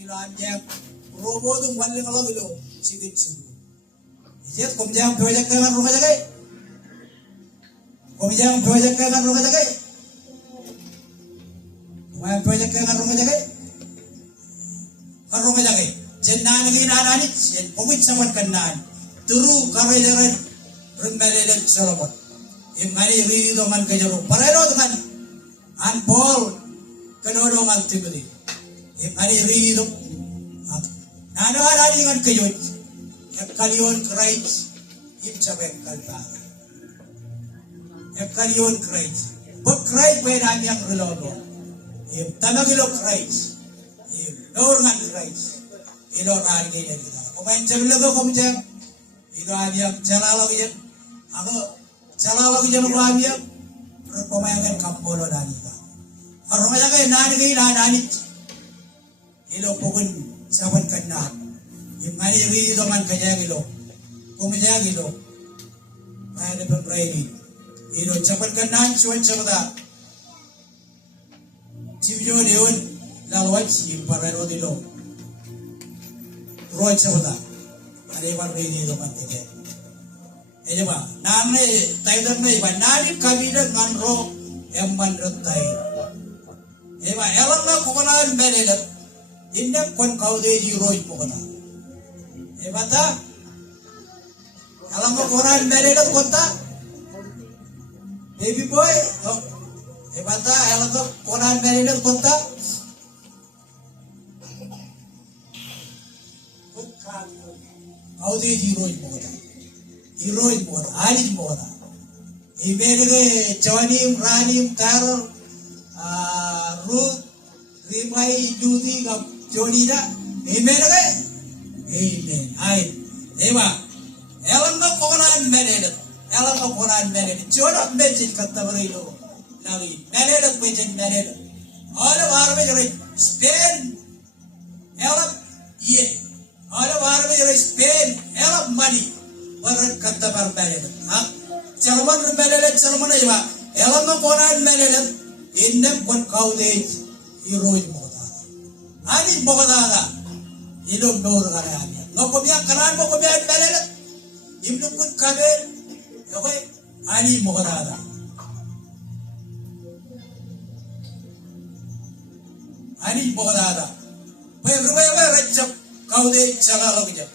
ilo anjak robo dum walle ngalo ilo sidin sidu jet kom jam project kan ro kaja kai kom jam project kan ro kaja kai ma project kan ro kaja kai ro kaja kai jennan ni nanani jen pomit samat kanan turu kare jaran rengalelen solomon imani ri dongan kajaro parero dengan an Paul kedodongan Timothy imani ri dong nano ada dengan kayut kalion Christ im sabek kalta kalion Christ bok Christ pedan yang relodo im tamagilo Christ im dorngan Christ ilo rani ni kita komen cebelago komjam ilo adiak jalalo ya ako jalalo ya mabamiya pemayangan kampolo dani ka arong aja kay nani ilo pokon saban kanna imani ri do man kanya ilo kumja ilo may de pray ilo saban kanna suwan sabada jiwjo deon lalwat si parero dilo roy sabada ale war ri do man kanya ejaba nane taidan nei ba nani kabila nganro emman rotai eba elanga kokonan benelat indam kon kaude jiroi pokona eba ta elanga kokonan benelat konta baby boy eba ta elanga kokonan benelat konta kaude jiroi pokona jiroi pokona ali pokona ibelege jawanim ranim taror Ruth, Rimai, Judy, Jodida, amen again. Amen. Eva, Ellen of Conan Menet, Ellen of Conan Menet, Jordan Benson Catamarino, Navi, Menet of Benson Menet, all of our Spain, Ellen, ye, all of our Spain, Ellen money, Baran Catamar Menet, Salomon Menet, Salomon Eva, Ellen of Conan Menet. Indem kon kaude iroi moda ani moda ilo nor gare ani no ko biya kanan mo ko biya dalele imnu kun kabe yoy ani moda ani moda pe ruwe rajab kaude chala logja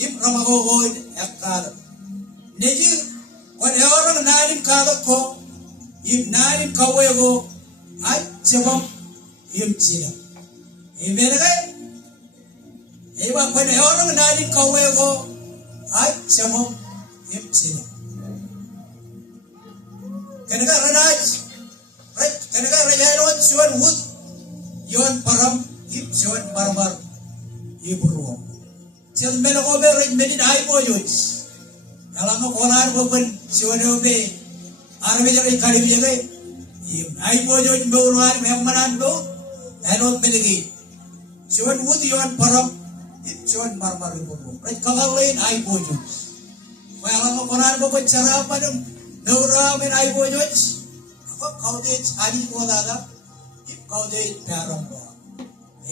im ramago go yakar neji kon yawan nani kada ko im nani kawego acabam im cina imerga eba kon orang nani kawego acabam im cina kenaga ranaj kenaga rajaron suan wud yon param im suan barbar iburu cel mena ko be raj medin ay mo yoj alama konar bo ben suan obe arme jare kali jage ai bojo mbeuran memmanan do enot belegi suan wudi yon param suan marmar ko raj kagalain ai bojo wala mo konar bo cara padam neura men ai bojo apa kaude chali ko daga kaude param do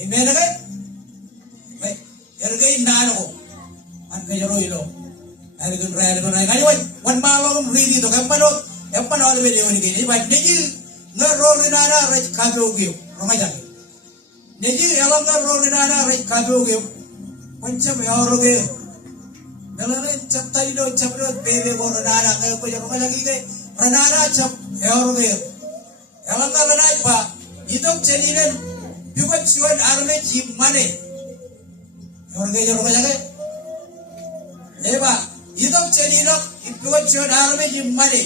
emena ga mai ergai nano an kajaro ilo ergun rai kali wan malong ridi to kapanot epan ole be deoni gini ba neji ngaro rinana rai kabogyo romaja neji elam ngaro rinana rai kabogyo pancam yoroge melane chaptai do chapro bebe goro nana ka ko romaja gi ranana chap yoroge elam ngaro nai pa idok chelinen bibat suan arme ji mane yoroge romaja ge eba idok chelilok bibat suan arme ji mane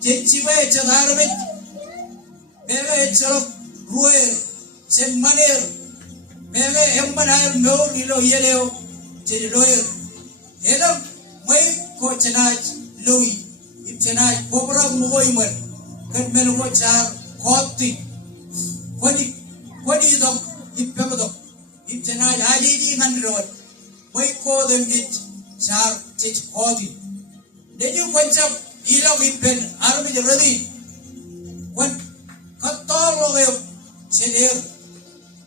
Cibai cakar met, mega celok ruwe semmaner, mega empan air no nilo yeleo, jadi loyer. Elam mai ko cenaj loi, ip cenaj kopra mugoi mer, kan melu ko car koti, kodi dok ip pem dok, ip cenaj aji di ngandrot, mai ko dengit car cik kodi. Deju konsep ilo ipen armi jadi wan katolo gayam ceder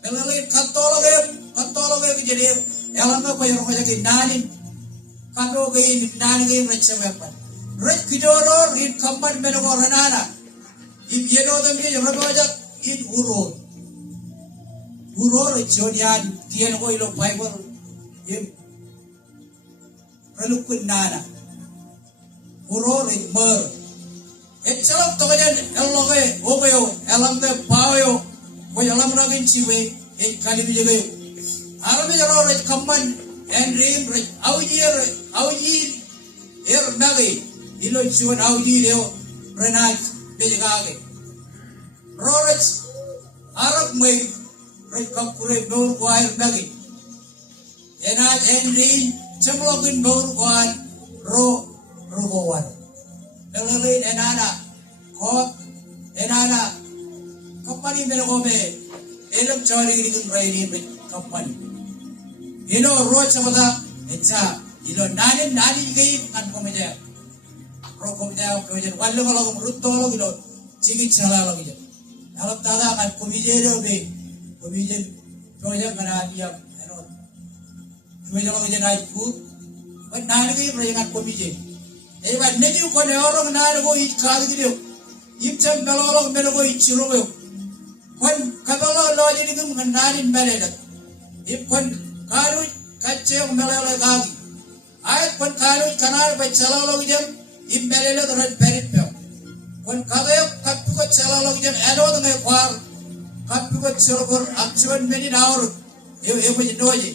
belale katolo gayam jadi elang ko yung kaya nanin kano gay nanin gay rechawepan red kidoro in kampan meno ranana if yeno them ke rabajak in uro rechodian tiyan ko ilo fiber in relukun nana uro in mer Echalok to kajan eloge ogeyo elamde paoyo ko elam ragin chiwe e kali bijege arame jaro re kamban and rim re auji nage ilo chiwan auji leo renaj bejagage rorech arab mai re kapure dor ko air nage enaj and rim chamlogin dor ko rogowan Lelelin enana, kot enana, company melokome, elam chori ridun raini company. Ino road sabada, etsa, ilo nani gay kan komeja, ro komeja komeja, wallo kalau rutto lo ilo, cigi chala lo gitu. Alam tada kan komeja lo be, komeja komeja kana dia, eno, komeja lo komeja naik food, kan nani gay rayangan komeja. Eba neji ko ne orang na go it kaad gidio ipcham belolo melo go it chiro go kon kabalo lo jadi gum nganarin belela ip kon karu kache melolo gaagi ay kon karu kanar ba chalalo gidem ip belela doran perit pe kon kagayo kappu ko chalalo gidem elo do ngai kwar kappu ko chiro gor akchon meni naur e ba jindoje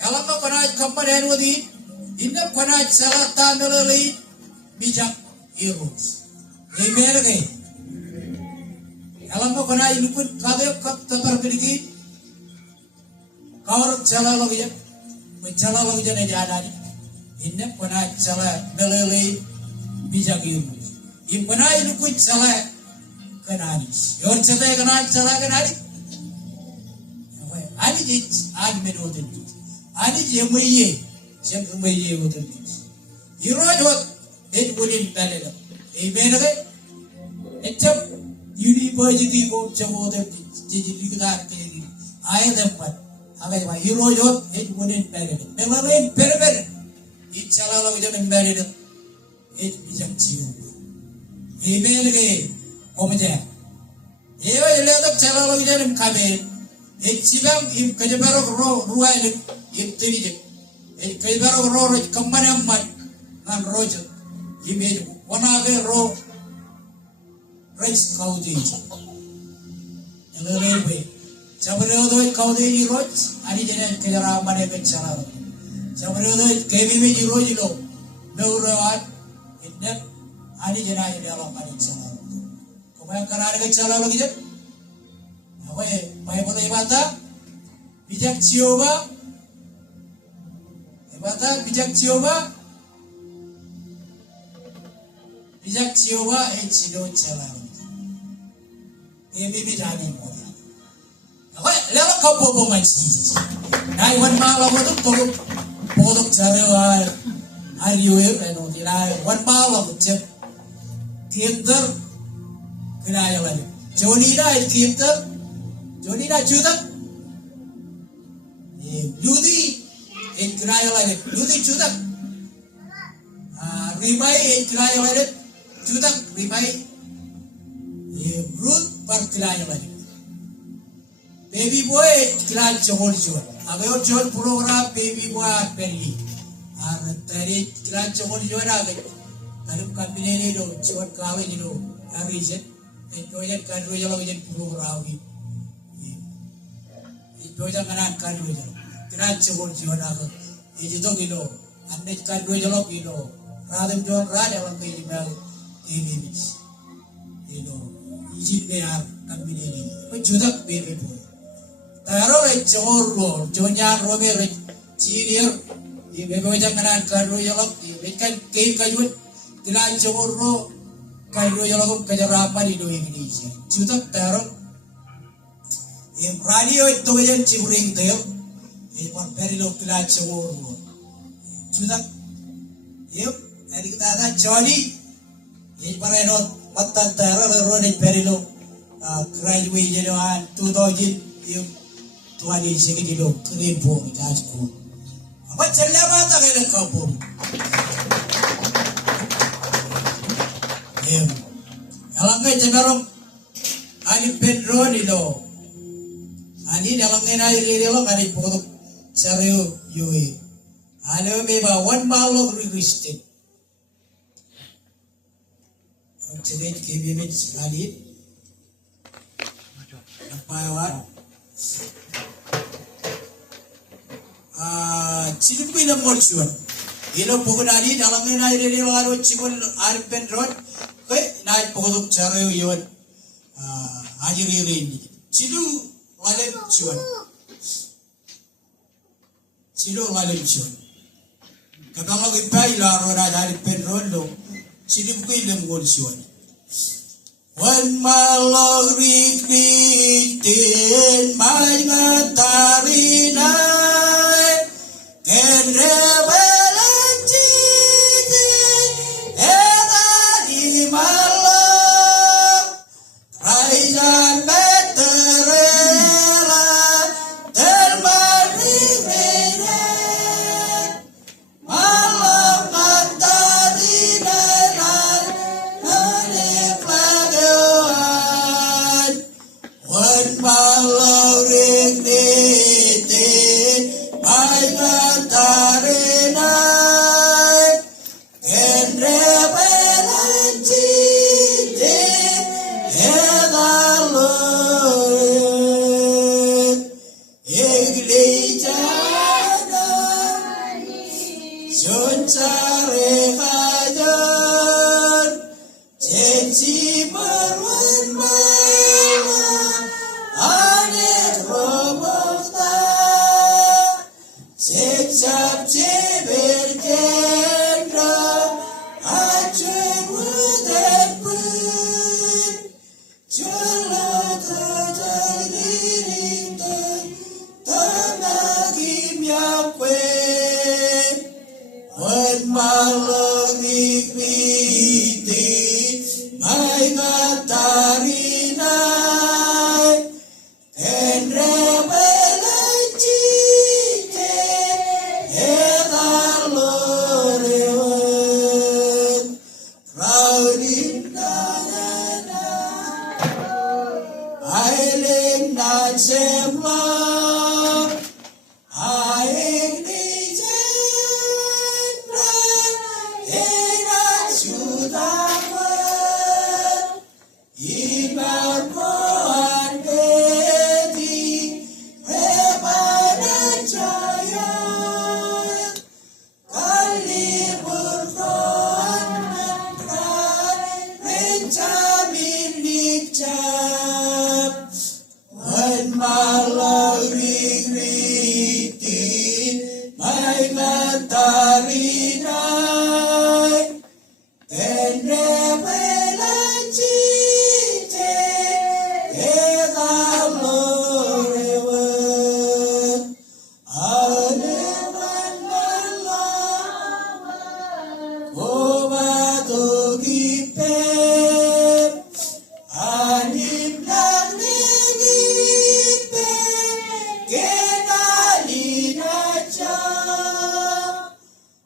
elama kona kampane anodi inna kona chalata melolo bijak irus. Amen lagi. Alam mo kena ilukun kadep kap tapar kedigi. Kawar cala lagi je, mencala lagi je ne jadani. Inne kena cala melele bijak irus. Im kena ilukun cala kenanis. Yor cete cala kenani. Ani jit, ani menodin jit. Ani jemriye, jemriye odin jit. Iroj it wouldn't better. Amen. It's a university of Jamoda, I am but however, hero yacht, it wouldn't better. Never rain, better. It's a lot of them embedded. It is a chew. Amen again. Omaja. Here I let the television come in. It's Sibam, if Kajabaro Ruan, if Tiri, if Kajabaro Road, Kamanam, and Roger. He made one other row race counties. In the railway. Sabarado Kaudi roads, and he didn't care about money with Sarah. Sabarado gave me Rojilo, no road, in that, and he denied the money in Sarah. Kumakaraka Sarah again. Away, Bible Ibata, Bijak Chiova, Ibata, Bijak Chiova. Bijak Chiova and Chido Chala. Maybe we done in more. Let a couple of my seats. I want mile of the Tolu, Podok Chara, are you here? And on the eye, 1 mile of the chip. Theater, can I have it? Jonida is theater, Jonida Judah. Ludi in Grayal, Ludi Judah. Remay in Grayal. Judak rimai root per kilayan. Baby boy kilal chahol jual. Agayo jual program baby boy perli. Ar tari kilal chahol jual agay. Tarum kambine do jual kawe ni do. Ariset. Ito yan kanro jalo yan program ni. Ito yan kanan kanro jalo. Kilal chahol jual agay. Ito kilo. Ande kanro jalo kilo. Radem jual radem ang kailangan. Ini, Egypt ne ar kambine ni. Judak baby boy. Taro le chorro, jonya robe re chirier. Ye bebe jangan karo yolok. Ye kan kei kajut. Tila chorro karo yolok kajarapa di do Indonesia. Judak taro. Ye radio itu yang ciuring teo. Ye par perilo tila chorro. Judak. Ye hari kita ada Johnny. Ini parenot matan teror roni perilo graduate jenuan 2000 Tuhan isi ke dilo keren po itasku. Apa celah mata kena kapur. Alangkah cenderung ani Pedro dilo. Ani dalangnya na dilo kani pokok serius yui. Ani memang one malo requested. Sedih kebibit sekali. Apa awak? Cium bilam monsuan. Ilo pokok nari dalangnya na dilo karo cikul ani Pedro. Kau naik pokok serius yui. Ajiri ini. Cidu lalim cuan. Cidu lalim cuan. Kalau kita ilar orang dari Pedro lo, cidu bilam monsuan. Wan malog rikitin mangatari nai ken rebelan citin edari malog raisan beterela termari reret malog ngantari nai nanek lagoan wan malog rikitin mangatari nai ken rebelan citin edaloret iglejana suncare kajan censi berwan mala anek romokta seksap ceber jendra acun wudepun jala tajadiringten tanagim yakwen wan malang ikriti ay ngatarinay ken rebelan cite edalorewan raunin danana ailing nan semla aing ni jendra ingat sudaman ibar proan beti rebanan jaya kalibur proan nangkan rencamin nikjam wan malang rikriti may ngatarinay ken rebelan cite edalorewan aneman malam komatugipem anip lang negipem kenalinaja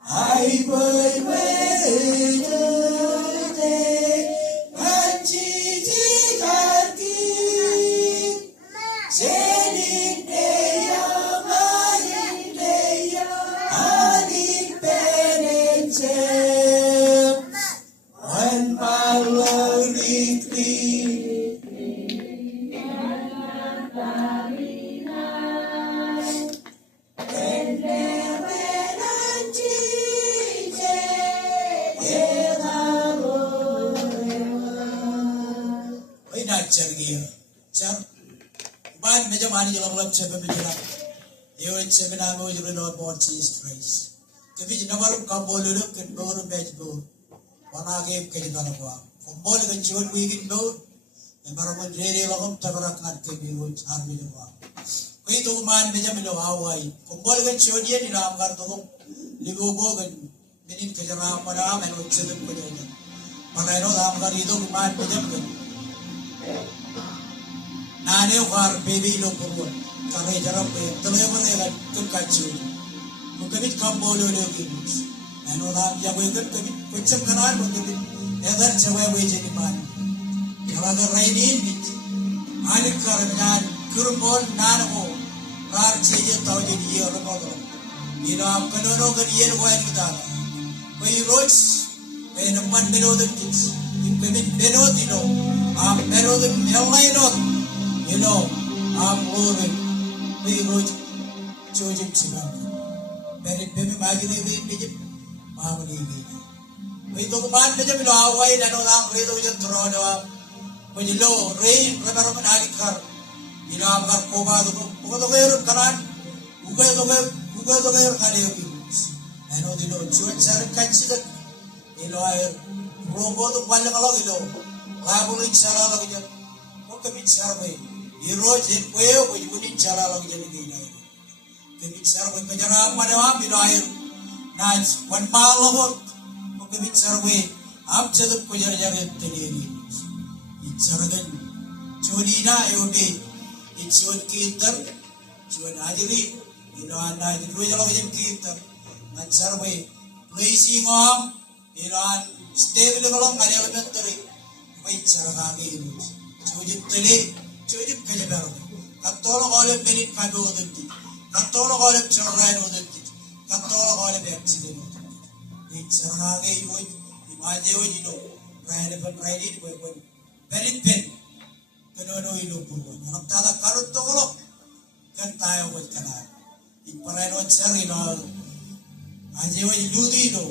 ay boy-boy-de mancicigarkin senindeya manindeya anin penencem wan malang rikri Rebelan cite edalorewan Oi nacar gitu. Car ban meja mani jalan lap cebe meja. Yo cebe nama ujung no born Jesus Christ. Kebi jinawaru kabolu ken boru mej bo. Wana ke jana kwa. Kumbol ken cion wigin bo. Embarang mon jere lagom tabarak ngat ke biru armi kwa. Koi tu man meja melo awai. Kumbol ken cion ye ni ram kar tu libu bo ken minin ke jara mana melo cebe ko jana. Mana no ram kar itu man meja ken. Nane war baby lo purwo Kare jarap tele mana kan kacu. Mungkin kambolo lagi. Ano ram yang kan kami pencap kanan mungkin edar cewek jadi mana. Kalau raini bit, alik karangan kurmon nano rar ceje tahu jadi dia orang orang. Ino am kanono kan iya nuai kita. Koi roads, koi nampan belodem kits. Kami belod ino, am belodem nyalai not. Ino am loren, koi roads cojim siapa. Beri bagi ni bijim, mahu ni bijim. Koi tu kuman bijim ino awai dan orang redo je terus doa. Pajilo rain rebaran alikar ina amar koba do gair kanan uga do gair kali ogi ano dilo chuan sar kanchida ilo air robo do palle malo dilo labulu inshallah lagi jan ko kami sar bai iro je koyo ko yuni inshallah lagi jan dina kami sar bai kajara mane wa bilo air naj wan malo ko kami sar bai am chadu ko jar jar teli Saragan Chonina Yobe, it's your kitter, Chuan Adiri, Iran, Royal Kitter, and Sarway, placing on Iran, stable along an elementary, wait Saragagi, Chojip Tele, Chojip Kajabel, Catolo Olive Benit Kado the Tit, Catolo Olive Chorano the Tit, Catolo Olive accident. It's Saragagi, you know, Random Riding when. Pelipin, kanono ilo purwan. Ang tada karut tolok, kan tayo wal kanan. Iparenon sarino, anje wal ludino.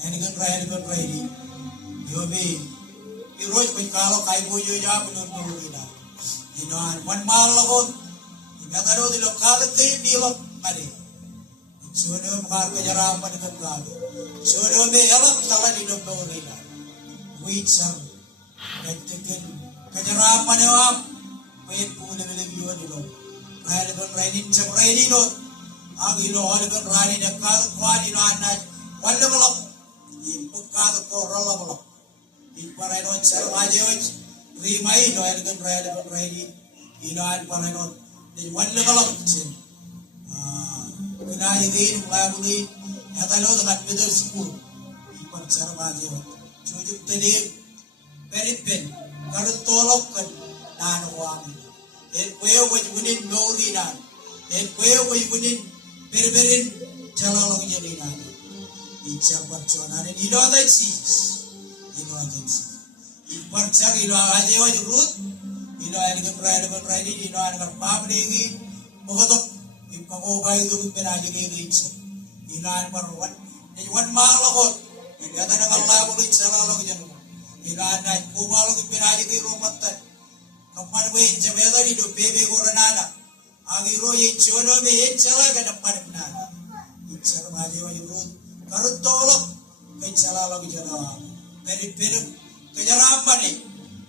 Enigan ready. Yobi, iroj wal kalo kai boyo ya bunun bulina. Inoan wan malakot, ingataro dilo kalat kayo dilo kali. Suno mga kajarapan ng kaplago. Suno may alam tala dilo bulina. Wait sang. Katakan kajarapan yang am, payet pula lagi yuan ilo. Raya lepas rainin cak rainin ilo, agi ilo lepas rainin yang kau kuat ilo anak, wala balok, impuk kau korol balok. Iparainon seru aja waj, rimai ilo lepas raya lepas rainin, ilo an parainon, jadi wala balok cen. Kena jadi mulai, ya kalau dengan middle school, ipar seru aja waj, cuci tadi. Pelipin, karut tolok kan nano wami. Kuyo wajibudin nori nan. Kuyo wajibudin berberin jalalong jadi nan. Ica percuanan ini ilo ada sis, ilo ada sis. Iparcar ilo aja wajibut, ilo ada keberadaan ilo ada pabrik, pokok ipakobai itu penaji ini ica. Ilo ada perwan, jadi wan malakot. Ilo ada nak Allah boleh jalalong jadi. Ilana kumalo ki pinaji ki romatan kapan we jabeda di do bebe goranana agiro ye chono me ye chala ga nampan na ichar maje wa yuru karut tolok ke chala lagi jana peri kejara mane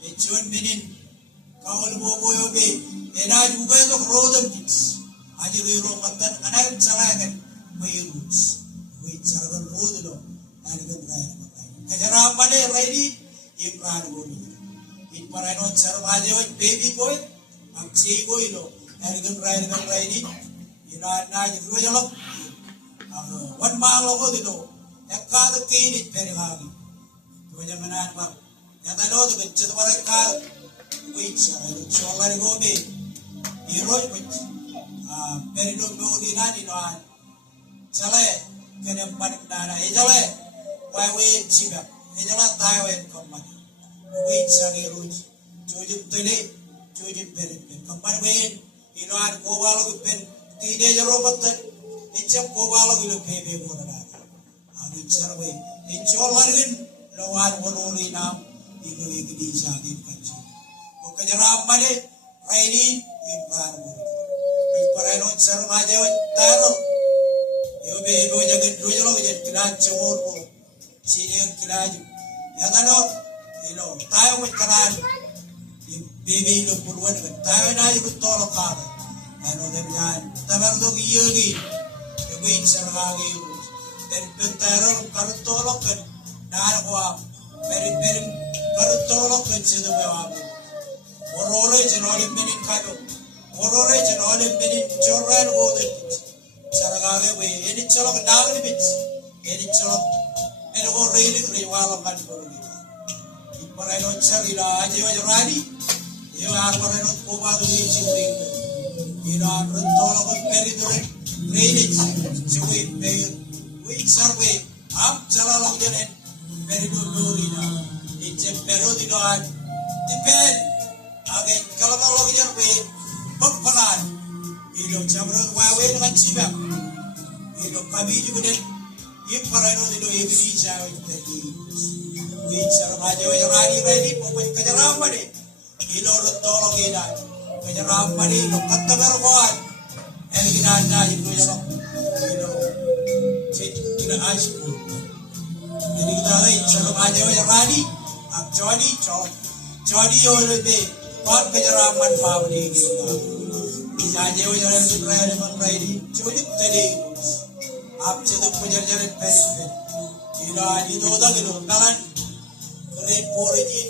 ye chon minin kawal bobo yo be enaj ube to rodam kits aji ri romatan anak chala ga mayurus we chargan rodlo anigan raya kejara mane ready Ibrahim bumi. Ibrahim cara aja waj baby boy, amsi boy lo. Erigan rai ni, ina na jero jalok. Wan malo ko dito. Ekad kinit peri hagi. To jangan apa. Ya talo to kecet mereka. Wait cara chola ni bumi. Iroj waj. Peri lo bumi nani lo an. Chale kene panik nana. Ejale. Wai we chibak. Ejala tayo en komman. Wait sagi ruj. Jujib tele, jujib pen. Komman wen. Ilan kobalo pen. Tine jarobatan. Icap kobalo gilo pebe borana. Agi charwe. Ichol larin lawan wonori nam. Ilo igdi sagi kanchi. Kajaram mane raini impan buru. Ipareno charma jawa taro. Yobe ilo jagat rojolo jagat kiran chomor bo. Sini kilaju. Ya tano, ilo tayo wit kanan. Bibi ilo purwan kan tayo na ilo tolo kada. Ano dem yan. Tamerdo giyogi. Yogi sarhagi ilo. Dan pentero karut tolo kan. Naan ko am. Perin karut tolo kan sido bewabo. Orore jenoli minin kado. Korore janole meni chorran ode. Saragave we eni chalok dagni bit. Eni chalok eni ko reili riwala man ko. Ipareno charila aje wa rani. Yo arpareno kuba do ni chimri. Ina rentolo ko peri dure. Reili chui pe. We sarwe am chalalok jenen peri dure na. Iche pero di doan. Depend. Again kalau kalau kita we pagpalan. Ilo chamron wawe dengan cibak. Ilo kami juga den. Ipareno di do igri jawa tadi. We sarmaja wa rani ready pokoknya kejaran made. Ilo rentolo kita. Kejaran made ilo kata berbuat. Eli kita anda itu ya ilo. Kita asyik. Jadi kita lagi sarmaja wa rani. Jadi oleh deh, buat kejeraman pawai kita. Jadi orang yang berada di mana ini, cuci tadi, apa jadi penjajaran presiden. Ino ani doa gitu, kalan, keren politik.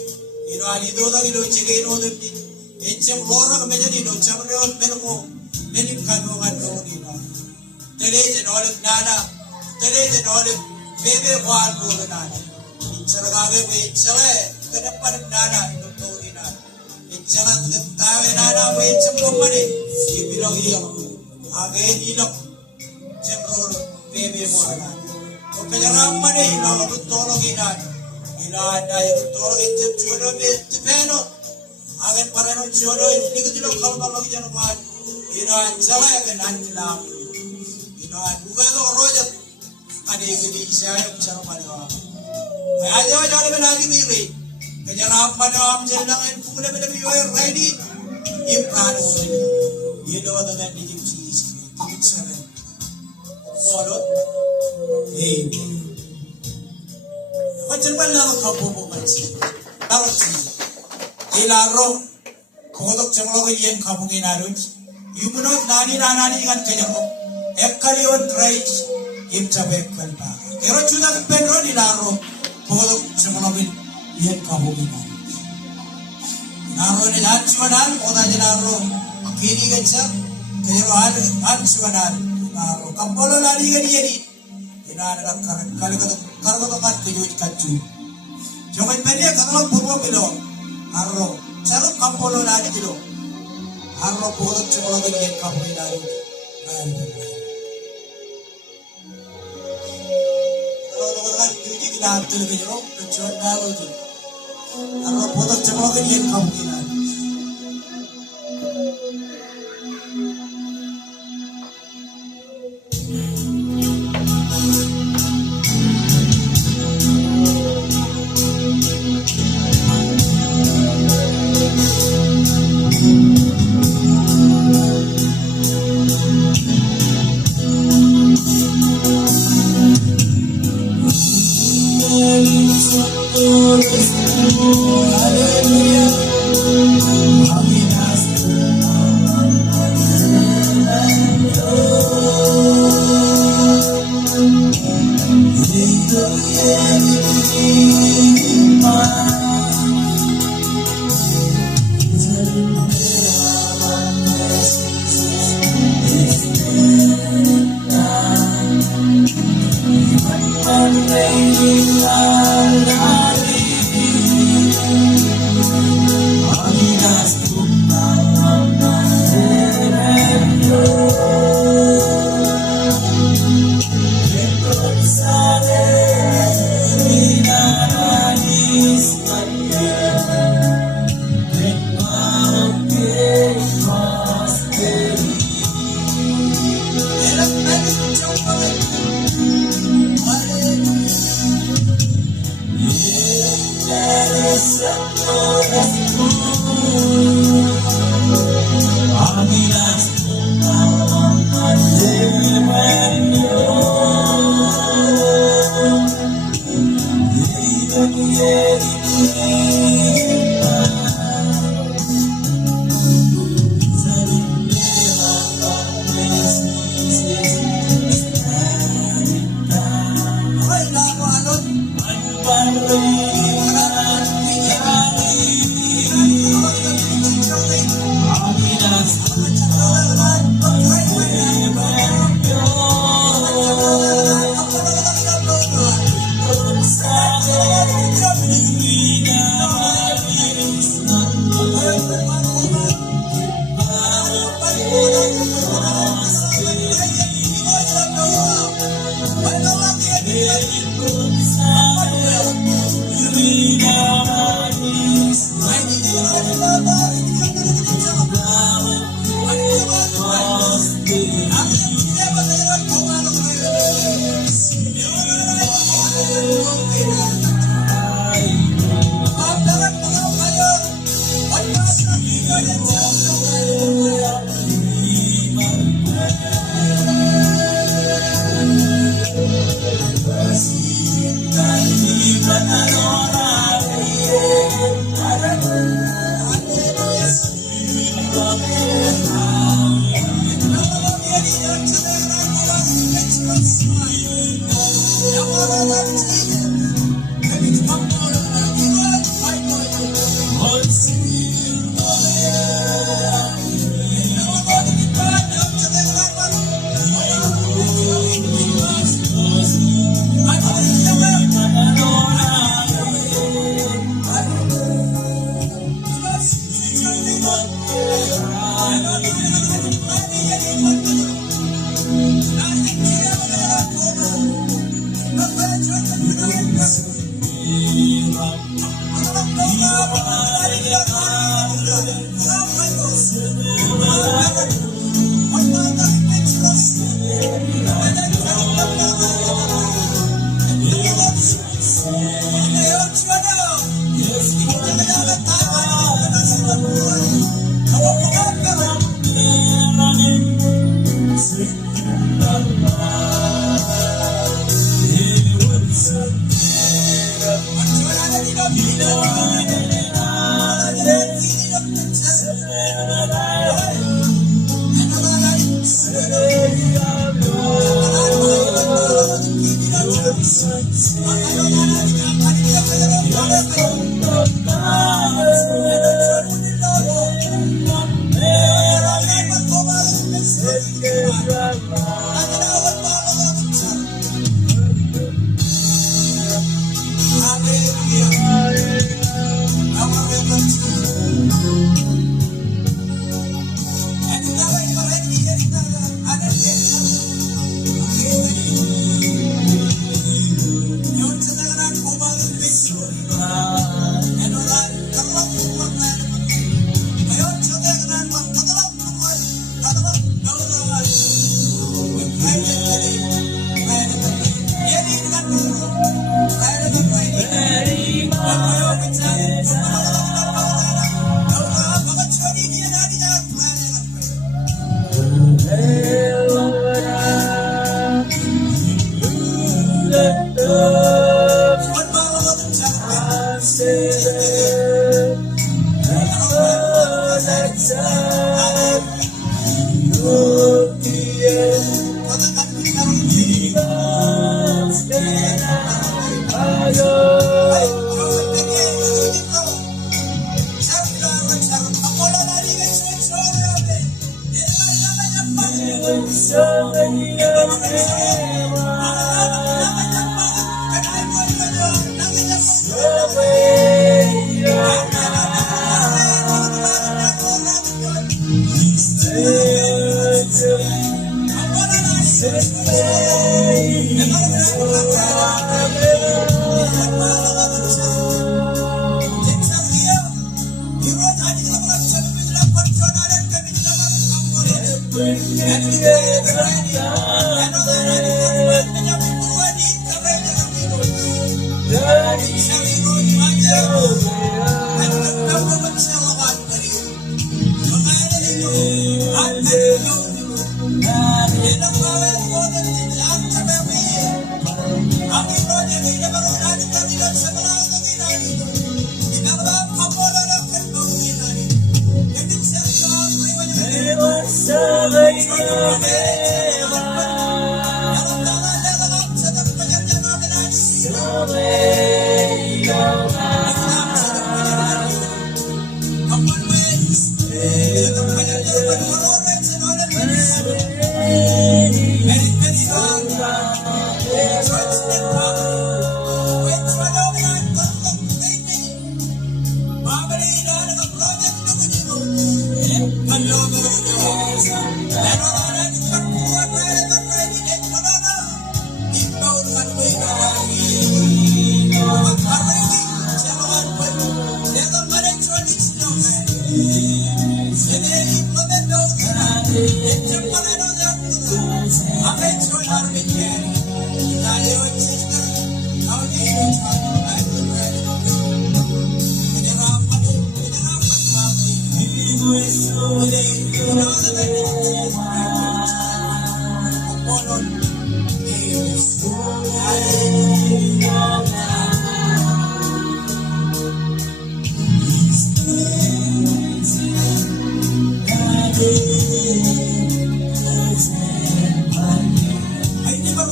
Ino ani doa gitu, cekik ino tu, encem lorang menjadi ino, camreon menemu, menim kandungan ino. Tadi jenoleh nana, tadi jenoleh bebe kuat boleh nana. Saragave we chale kedepan dana itu turina jalan ketawe dana we cemplung mane si bilang iya age dilok cemplung bebe muara kejaran mane ilo tolong ina ada itu tolong itu jodoh be tepeno age parano jodoh ini kita kalau jangan buat ina chale ke nantilam ina bukan lo rojat ada yang di saya bicara pada aja jangan menagi diri. Kejaran pada am jelangan pula pada biaya ready. Imran boleh. Ini doa dan dijimsi. Bicara. Follow. Macam mana kau buat macam? Tahu sih. Ilaro. Kodok cemlok yang kamu inarun. Imunot nani dengan kejaran. Ekalion rice. Imcapai kalba. Kero sudah penron ilaro. Kodok cemlogin yang kamu ini. Naro ni ancuanan, oda jenaro kiri kecap, kejerohan ancuanan. Naro kampolo lari ke dia ni. Ina ada kalau kan kejuit kacu. Jangan pendek kalau purwo bilo. Naro calo kampolo lari bilo. Naro kodok cemlogin yang kamu ini. Kita ambil kerja, tujuan gaul tu. Kalau potong cemplung ke dia kemungkinan. Aminah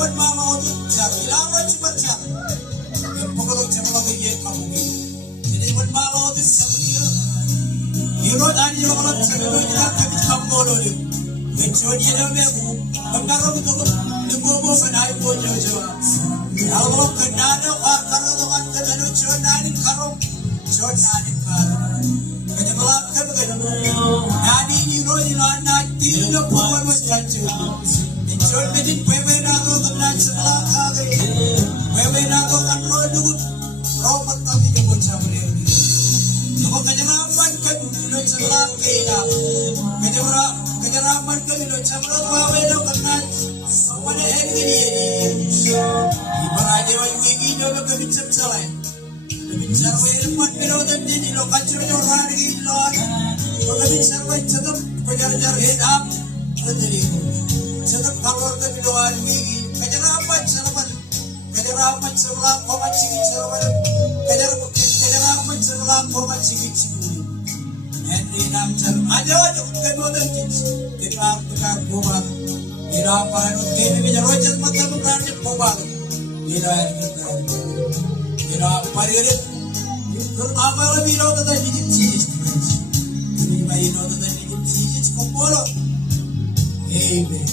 Iwan mama otu jar, ilawan cuma jar. Yang pokok cuma lagi ye kamu ini. Jadi Iwan mama otu sabia. Iwan ani orang cakap dia kami kamu lori. Kecuali dia beku. Bangkaro itu nebobo fenai bojo jawa. Allah kenana wakaro dengan kenana cuan ani karo. Cuan ani karo. Kanya melakar kanya. Nani ni roi nanti lo puan macam tu. Cuan medin pewe nato kenan sebelah kage. Pewe nato kan roi dulu. Romat tapi kebun sabri. Joko kanya raman kan lo sebelah kena. Kanya raman kan lo sebelah pewe nato kenan. Pada hari ini. Ibarat dewan gigi dulu kebicam selai. Kebicam dewan perodan jadi lo kacau orang ini lo. Kebicam cakap kejar-kejar hitam. Jadi cakap kalau kebidoan gigi. Kejeraman selamat. Kejeraman sebelah komat cingit selamat. Kejeraman sebelah komat cingit cingit. Henry nam jalan aja kemudian kita tukar komat. Ira panut kini bijar wajar mata bukan jepobal. Ira kita. Ira paririt. Amal biro tata hidip cijis. Ini biro tata hidip cijis kompolo. Amen.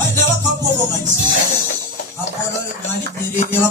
Ay dapat kapo mo guys. Apolo ganit diri nila.